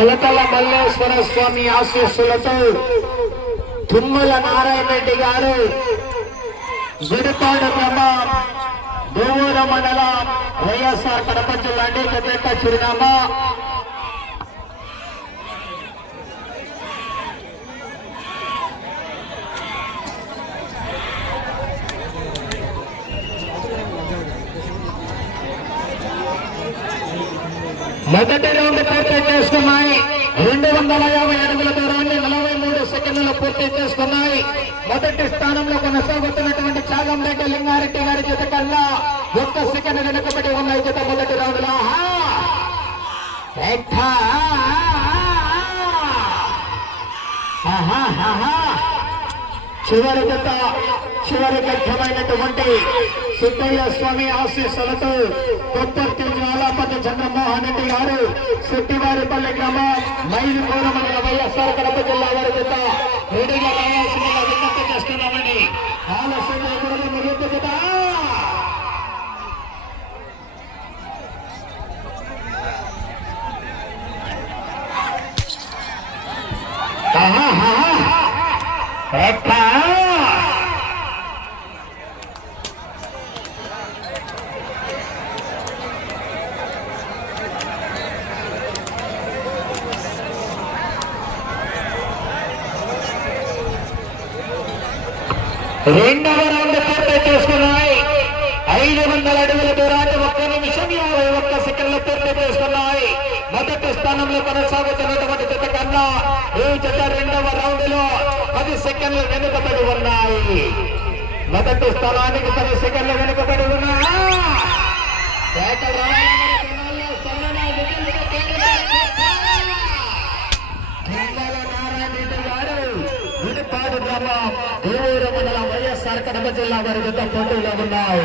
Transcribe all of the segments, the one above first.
కొలతల మల్లేశ్వర స్వామి ఆశీస్సులతో తుమ్మల నారాయణ రెడ్డి గారు గుడిపాడు గ్రామం దోమూర మండలం వైఎస్ఆర్ కడప జిల్లా అనేక చిరునామా మొదటి రౌండ్ పూర్తి చేసుకున్నాయి. 250 అడుగుల దూరాన్ని 43 సెకండ్లు పూర్తి చేసుకున్నాయి. మొదటి స్థానంలో కొనసాగుతున్నటువంటి చాగంరెడ్డి లింగారెడ్డి గారి జత కన్నా 1 సెకండ్ వెనుకబడి ఉన్నాయి. జత మొదటి రౌండ్ లో చివరి జత చివరి గడ్డమైనటువంటి సిద్ధయ్య స్వామి ఆశీస్సులతో కొత్తర్తి జ్వాలాపతి చంద్రమోహన్ రెడ్డి గారు శెట్టివారిపల్లి గ్రామం మైలుపూర మండల వైఎస్ఆర్ కడప జిల్లా వారి జత రెడీగా రావాల్సిందిగా విజ్ఞప్తి చేస్తున్నామని ఆలస్యం చేయకూడదు. ముగింపు జత రెండవ రౌండ్ పూర్తి చేసుకున్నాయి. 500 అడుగుల దూరాన్ని 1 నిమిషం 51 సెకండ్లు పూర్తి చేసుకున్నాయి. మొదటి స్థానంలో కొనసాగుతున్నటువంటి జత కన్నా ఈ జత రెండవ రౌండ్ లో 10 సెకండ్లు వెనుకబడి ఉన్నాయి. మొదటి స్థానానికి 10 సెకండ్లు వెనుకబడి ఉన్నాయి. గుడిపాడు గ్రామం దూర మండలం వైఎస్ఆర్ కడప జిల్లా వారి జత పోటీలో ఉన్నాయి.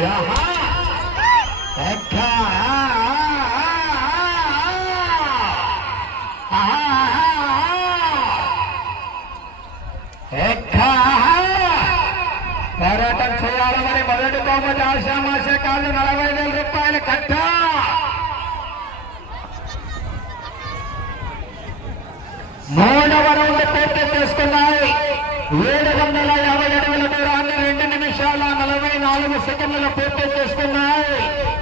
పోరాటం చేయాలి మరి. మొదటి బహుమతి ఆశామాష కాళ్ళు 40,000 రూపాయలు కట్ట. మూడవ రౌండ్ పూర్తి చేసుకున్నాయి. 750 అడుగుల దూరాన్ని 2 నిమిషాల 44 సెకండ్లలో పూర్తి చేసుకున్నాయి.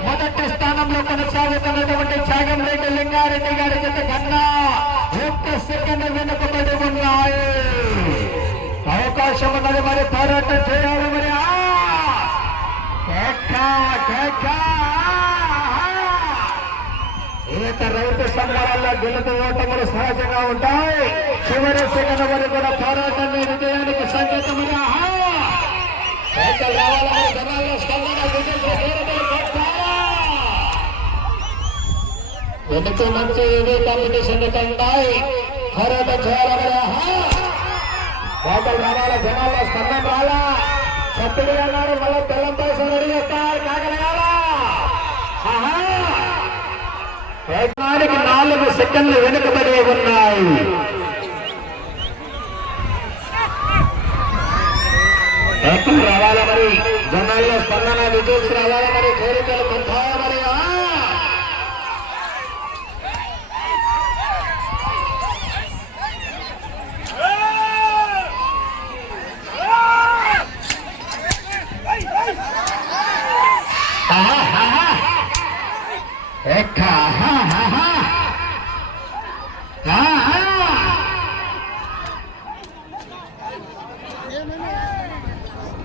మొదటి స్థానంలో కొనసాగుతున్నటువంటి చాగంరెడ్డి లింగారెడ్డి గారి జత కన్నా 1 సెకండ్ వెనుకబడి ఉన్నాయి. అవకాశం ఉన్నది మరి. పోరాటం చేయాలి మరి. రైతు సంబరాల్లో గెలుపు ఓటములు సహజంగా ఉంటాయి. చివరి సెకండ్ వరకు కూడా పోరాటాన్ని విజయానికి సంకేతమని రావాలని జనాల్లో స్పందన ఎందుకు మంచి ఇది కాంపిటీషన్ ఉంటాయి. పోరాటం చేయాలని రావాల జనాల్లో స్పందన రాలా. సత్తుడి అన్నారు మళ్ళీ తెల్లం పైసలు రెడీ చేస్తారు. కాగలగాలా 4 సెకండ్లు వెనుకబడి ఉన్నాయి. రావాలా మరి. జనాల్లో స్పందన విజువల్స్ రావాలా మరి. కోరికలు పొందాలా మరి.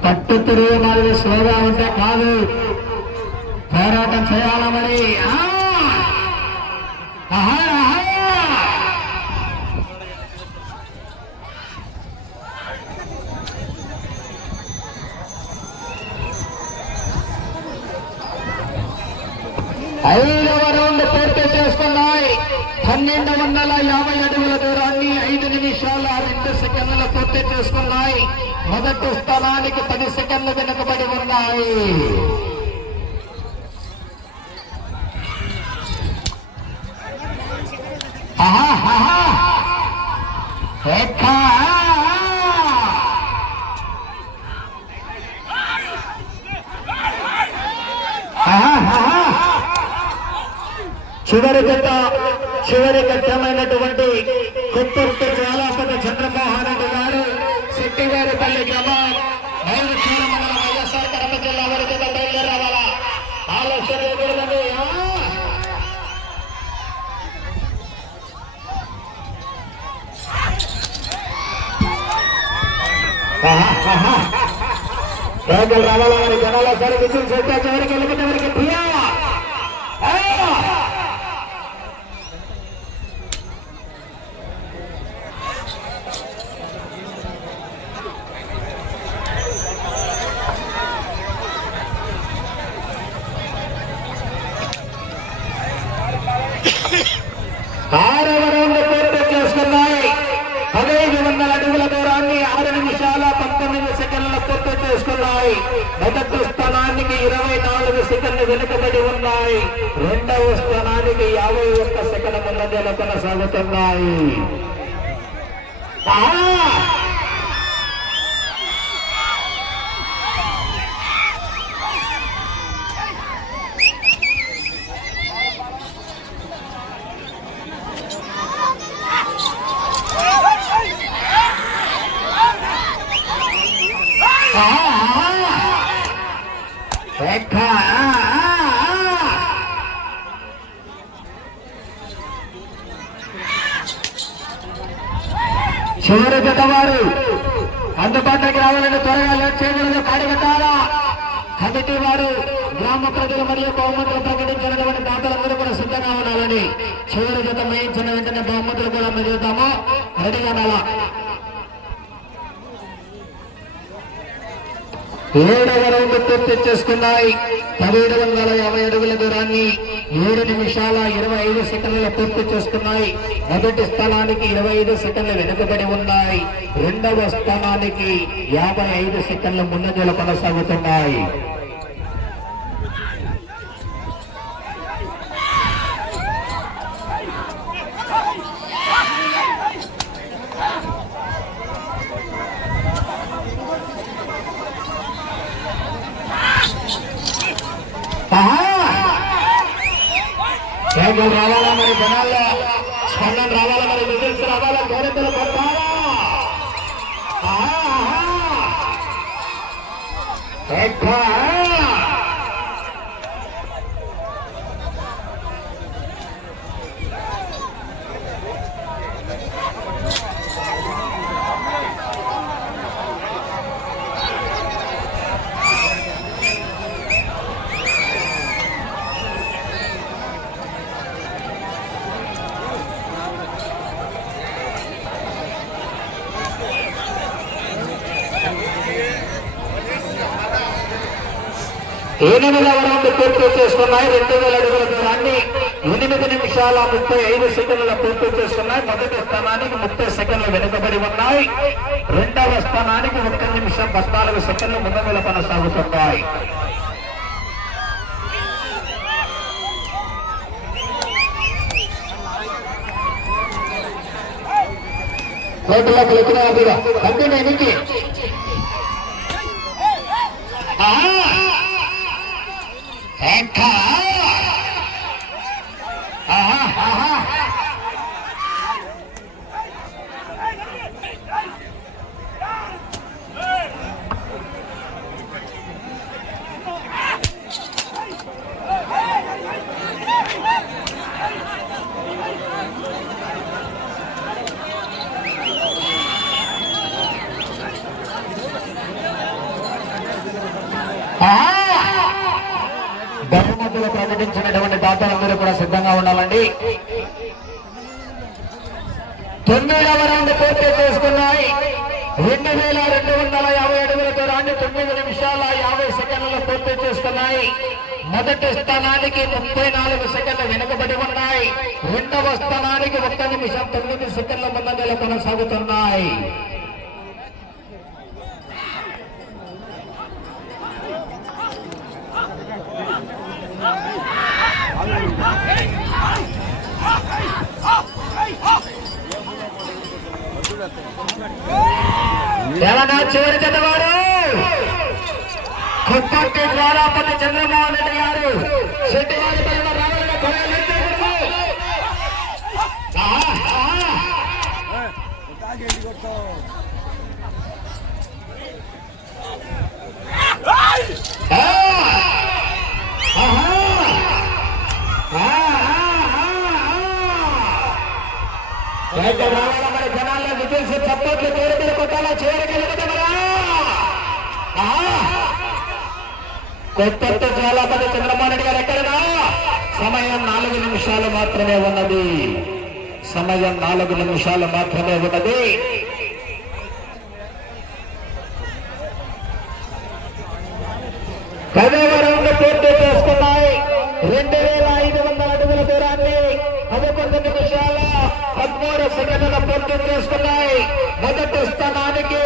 పట్టు తిరిగి మరి స్లోగా ఉంటే కాదు. పోరాటం చేయాలా మరి. ఐదవ రౌండ్ పూర్తి చేసుకున్నాయి. 1250 అడుగుల దూరాన్ని 5 నిమిషాల 2 సెకండ్ల పూర్తి చేసుకున్నాయి. మొదటి స్థానానికి 10 సెకండ్లు వెనుకబడి ఉన్నాయి. చివరి ఘట్టమైనటువంటి కొత్తూరు జ్వాలాపతి చంద్రమోహన్ రెడ్డి గారు శెట్టివారిపల్లి గ్రామం వైఎస్ఆర్ కడప జిల్లా వరకు బయలుదేరి రావాలా ఆలోచన ఎదురుంది. రావాలా మరి జనాల సరే విజయం చేస్తే చివరికి వెళ్ళిపోతే వరకు ప్రియా ఆరవ రౌండ్ పూర్తి చేసుకున్నాయి. 1500 అడుగుల దూరాన్ని 6 నిమిషాల 19 సెకండ్ల పూర్తి చేసుకున్నాయి. మొదటి స్థానానికి 24 సెకండ్లు వెనుకబడి ఉన్నాయి. రెండవ స్థానానికి 51 సెకండ్ల ముందంజలో కొనసాగుతున్నాయి. చివరి జతవారు అందుబాటులోకి రావాలని త్వరగా లేట్ చేయగలరు. కాడిగట్టాలా కమిటీ వారు గ్రామ ప్రజలు మరియు బహుమతులు ప్రకటించినటువంటి దాతలందరూ కూడా సిద్ధంగా ఉండాలని చివరి జత వేయించిన వెంటనే బహుమతులు కూడా మెరుగుతాము. రెడీగా ఉండాలా. 7వ రౌండ్ పూర్తి చేసుకున్నాయి. 1750 అడుగుల దూరాన్ని 7 నిమిషాల 25 సెకండ్ల పూర్తి చేసుకున్నాయి. మొదటి స్థానానికి 25 సెకండ్లు వెనుకబడి ఉన్నాయి. రెండవ స్థానానికి 55 సెకండ్ల ముందంజలు కొనసాగుతున్నాయి. రావాలా మరి జనాల్లో స్పందన రావాలా మరి విజిల్స్ రావాలా గోరెంతలు కొట్టాలా. ఎనిమిదవ రౌండ్ పూర్తి చేసుకున్నాయి. 2000 అడుగుల దూరాన్ని 8 నిమిషాల 35 సెకండ్ల పూర్తి చేసుకున్నాయి. మొదటి స్థానానికి 30 సెకండ్లు వెనుకబడి ఉన్నాయి. రెండవ స్థానానికి 1 నిమిషం 14 సెకండ్లు ముందంజలో కొనసాగుతున్నాయి. కోర్టులోకి వచ్చిన కంటిన్యూకి బహుమతులు ప్రకటించినటువంటి దాతలందరూ కూడా సిద్ధంగా ఉండాలండి. 9వ రౌండ్ పూర్తి చేసుకున్నాయి. 2250 అడుగుల దూరాన్ని 9 నిమిషాల 50 సెకండ్లలో పూర్తి చేసుకున్నాయి. మొదటి స్థానానికి 34 సెకండ్లు వెనుకబడి ఉన్నాయి. రెండవ స్థానానికి 1 నిమిషం 9 సెకండ్ల ముందంజలో కొనసాగుతున్నాయి. తెలంగాణ చివరి జతవారు కొత్తూరు జ్వాలాపతి చంద్రమోహన్ రెడ్డి గారు శెట్టివారిపల్లి రావాలని అయితే రావాల మరి జనాల్లో విజిల్స్ చప్పట్లు తేరుబడి కొట్టాలా చేరగలుగుతామరా కొత్త జ్వాలాపతి చంద్రబాబు నాయుడు గారు ఎక్కడనా సమయం 4 నిమిషాలు మాత్రమే ఉన్నది సమయం 4 నిమిషాలు మాత్రమే ఉన్నది కదవరంలో పూర్తి చేసుకున్నాయి 2500 అడుగుల దూరాన్ని 11 నిమిషాల 13 సెకండ్ల పూర్తి చేసుకున్నాయి మొదటి స్థానానికి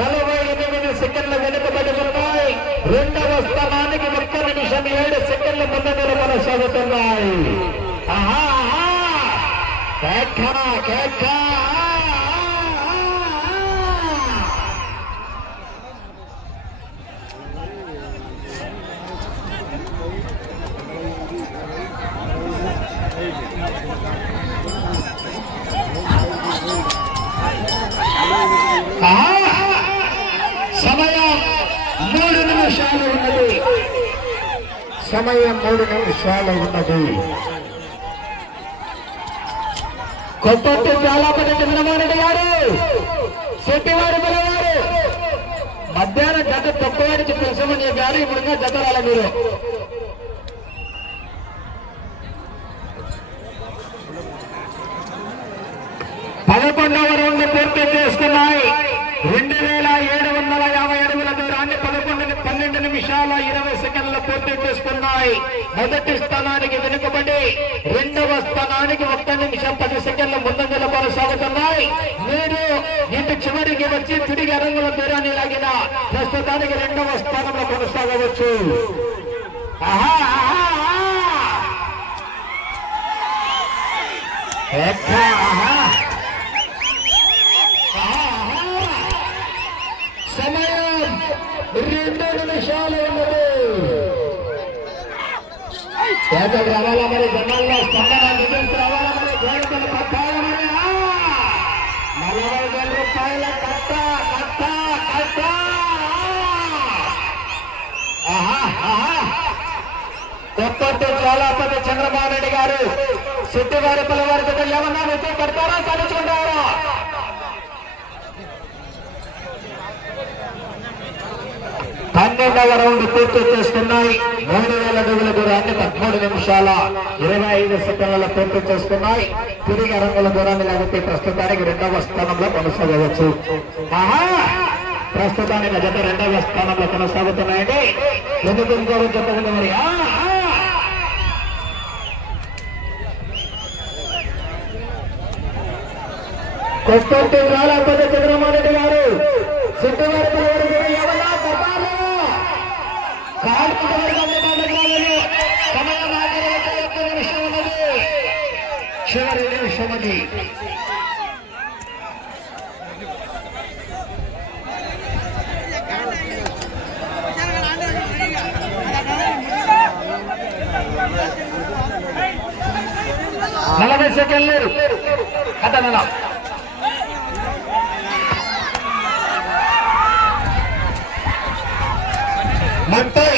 48 సెకండ్ల వెనుకబడి ఉన్నాయి రెండవ స్థానానికి 1 నిమిషం 7 సెకండ్ల ముందంజలో కొనసాగుతున్నాయి సమయం 3 నిమిషాలు ఉన్నది సమయం 3 నిమిషాలు ఉన్నది కొత్త జ్వాలాపతి చంద్రబాబు నాయుడు గారు శెట్టివారి పిల్లవారు మధ్యాహ్నం గత తక్కువ నుంచి తెలుసమని గారు ఇప్పుడు జత రాల మీరు 11వ రౌండ్ పూర్తి చేసుకున్నాయి 2750 అడుగుల దూరాన్ని 12 నిమిషాల 20 సెకండ్ల పూర్తి చేసుకున్నాయి మొదటి స్థానానికి వెనుకబడి రెండవ స్థానానికి 1 నిమిషం 10 సెకండ్ల ముందంజలో కొనసాగుతున్నాయి మీరు ఇటు చివరికి వచ్చి తిరిగి అరంగుల దూరాన్ని లాగిన ప్రస్తుతానికి 2వ స్థానంలో కొనసాగవచ్చు సమయం 2 నిమిషాలు ఉన్నది రావాలా మరి జనాల్లో స్పందన విజిల్స్ రావాలా మరి గోడకలు కట్టాలి మరి 40,000 రూపాయల కట్ట కొత్త జ్వాలాపతి చంద్రబాబు నాయుడు గారు సిద్ధివారి పిల్లవారి దగ్గర ఏమన్నా వచ్చి కడతారా సాధించుకుంటారా 12వ రౌండ్ పూర్తి చేసుకున్నాయి 3000 అడుగుల దూరాన్ని 13 నిమిషాల 25 సెకండ్ల పూర్తి చేసుకున్నాయి తిరిగి అరంగుల దూరాన్ని లాగితే ప్రస్తుతానికి 2వ స్థానంలో కొనసాగవచ్చు ప్రస్తుతానికి జత 2వ స్థానంలో కొనసాగుతున్నాయండి ఎందుకు ఇంకో జత ఉంది మరి కొత్త జ్వాలాపతి చంద్రబాబు నాయుడు గారు సిద్ధివారి పిల్లవారి ఏమన్నా కట్టాలి సమయం 1 నిమిషం ఉన్నది చివరి నిమిషం అది నలభై సెకండ్లు కథన మంటై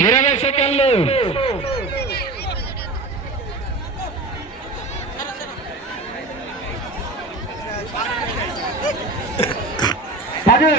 20 సెకండ్లు పది